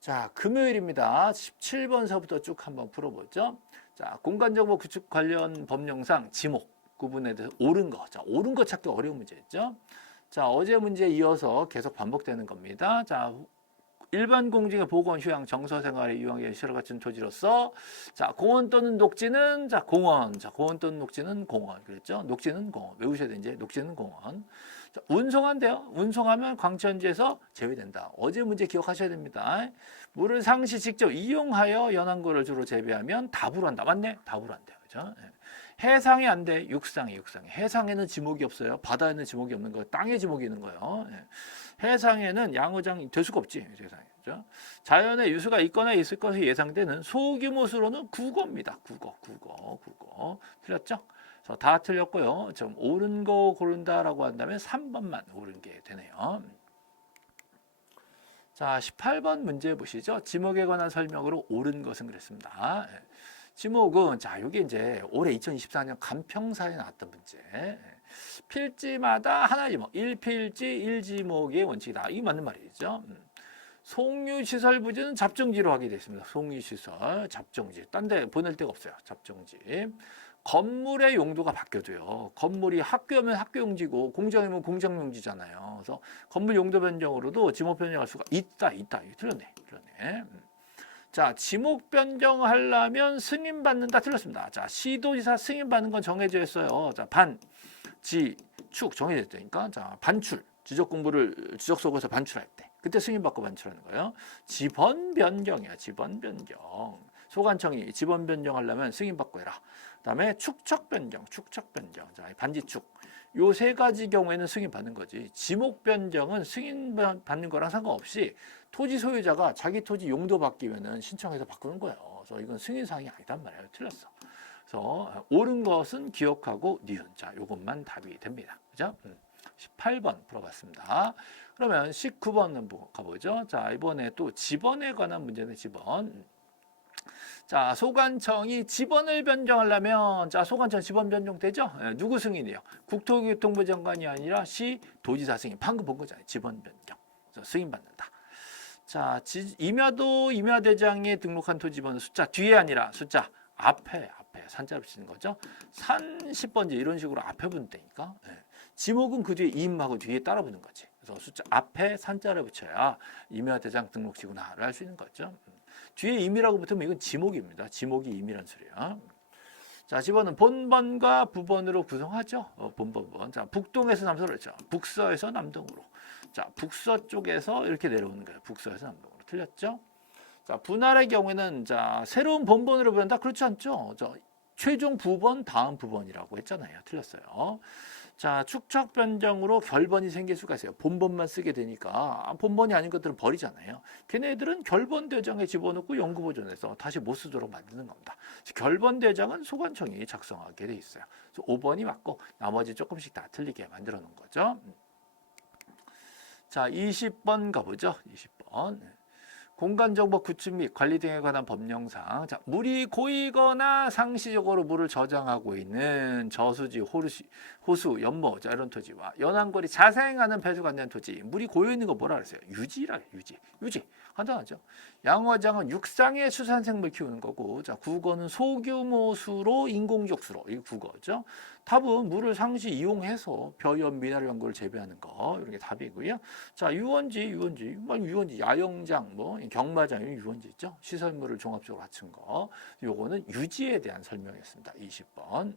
자, 금요일입니다. 17번서부터 쭉 한번 풀어보죠. 자, 공간정보 구축 관련 법령상 지목 구분에 대해서 옳은 거. 자, 옳은 거 찾기 어려운 문제였죠. 자, 어제 문제 이어서 계속 반복되는 겁니다. 자, 일반 공중의 보건, 휴양, 정서 생활에 이용하기 시설 같은 토지로서 자, 공원 또는 녹지는 자, 공원. 자, 공원 또는 녹지는 공원. 그랬죠? 녹지는 공원. 외우셔야 돼, 이제. 녹지는 공원. 자, 운송한대요. 운송하면 광천지에서 제외된다. 어제 문제 기억하셔야 됩니다. 물을 상시 직접 이용하여 연안고를 주로 재배하면 답으로 한다. 맞네? 답으로 한대요. 그죠? 예. 해상이 안 돼. 육상이, 육상이. 해상에는 지목이 없어요. 바다에는 지목이 없는 거예요. 땅에 지목이 있는 거예요. 예. 해상에는 양어장이 될 수가 없지. 세상에. 그죠? 자연의 유수가 있거나 있을 것이 예상되는 소규모 수로는 국어입니다. 국어, 국어, 국어. 틀렸죠? 다 틀렸고요. 좀 옳은 거 고른다라고 한다면 3번만 옳은 게 되네요. 자, 18번 문제 보시죠. 지목에 관한 설명으로 옳은 것은 그랬습니다. 예. 지목은 자, 이게 이제 올해 2024년 간평사에 나왔던 문제. 예. 필지마다 하나 지목, 1필지 1지목의 원칙이다. 이게 맞는 말이죠. 음. 송유시설 부지는 잡정지로 하게 됐습니다. 송유시설, 잡정지. 딴 데 보낼 데가 없어요. 잡정지. 건물의 용도가 바뀌어도요. 건물이 학교면 학교용지고 공장이면 공장용지잖아요. 그래서 건물 용도 변경으로도 지목 변경할 수가 있다, 있다. 틀렸네, 틀렸네. 음. 자, 지목 변경하려면 승인 받는다 틀렸습니다. 자, 시도지사 승인 받는 건 정해져 있어요. 자, 반, 지, 축 정해졌다니까. 자, 반출. 지적 공부를 지적 속에서 반출할 때. 그때 승인 받고 반출하는 거예요. 지번 변경이야. 지번 변경. 소관청이 지번 변경하려면 승인 받고 해라. 그다음에 축척 변경, 축척 변경. 자, 반지축. 요 세 가지 경우에는 승인 받는 거지. 지목 변경은 승인 받는 거랑 상관없이 토지 소유자가 자기 토지 용도 바뀌면은 신청해서 바꾸는 거예요. 그래서 이건 승인 사항이 아니단 말이에요. 틀렸어. 그래서 옳은 것은 기억하고 니은. 자, 요것만 답이 됩니다. 그죠? 음. 18번 풀어봤습니다. 그러면 19번 한번 가보죠. 자, 이번에 또 지번에 관한 문제는 지번. 자, 소관청이 지번을 변경하려면 자, 소관청 지번 변경되죠? 예, 누구 승인이에요? 국토교통부 장관이 아니라 시 도지사 승인. 방금 본 거잖아요. 지번 변경. 그래서 승인 받는다. 자, 지, 임야도 임야대장에 등록한 토지번호 숫자 뒤에 아니라 숫자 앞에 앞에 산자를 붙이는 거죠. 산 10번지 이런 식으로 앞에 붙다니까. 예. 지목은 그 뒤에 임하고 뒤에 따라 붙는 거지. 그래서 숫자 앞에 산자를 붙여야 임야 대장 등록지구나를 알수 있는 거죠. 음. 뒤에 임이라고 붙으면 이건 지목입니다. 지목이 임이란 소리야. 자, 집어는 본번과 부번으로 구성하죠. 어, 본번번. 자, 북동에서 남서로 했죠. 북서에서 남동으로. 자, 북서 쪽에서 이렇게 내려오는 거예요. 북서에서 남동으로. 틀렸죠? 자, 분할의 경우에는 자, 새로운 본번으로 변한다? 그렇지 않죠? 저, 최종 부번, 다음 부번이라고 했잖아요. 틀렸어요. 자, 축척 변경으로 결번이 생길 수가 있어요. 본번만 쓰게 되니까 아, 본번이 아닌 것들은 버리잖아요. 걔네들은 결번 대장에 집어넣고 연구 보존해서 다시 못 쓰도록 만드는 겁니다. 결번 대장은 소관청이 작성하게 돼 있어요. 그래서 5번이 맞고 나머지 조금씩 다 틀리게 만들어 놓은 거죠. 자, 20번 가보죠. 20번. 공간정보 구축 및 관리 등에 관한 법령상 자, 물이 고이거나 상시적으로 물을 저장하고 있는 저수지, 호루시, 호수, 연못 자, 이런 토지와 연안거리 자생하는 되는 토지 물이 고여 있는 거 뭐라 그랬어요? 유지라 유지. 유지. 간단하죠. 양어장은 육상의 수산생물 키우는 거고 자, 국어는 소규모 수로 인공적 수로 이게 국어죠. 답은 물을 상시 이용해서 벼연 미네랄 연구를 재배하는 거 이런 게 답이고요. 자, 유원지, 유원지, 뭐 유원지, 야영장, 뭐 경마장, 이 유원지 있죠. 시설물을 종합적으로 갖춘 거. 요거는 유지에 대한 설명이었습니다. 20번.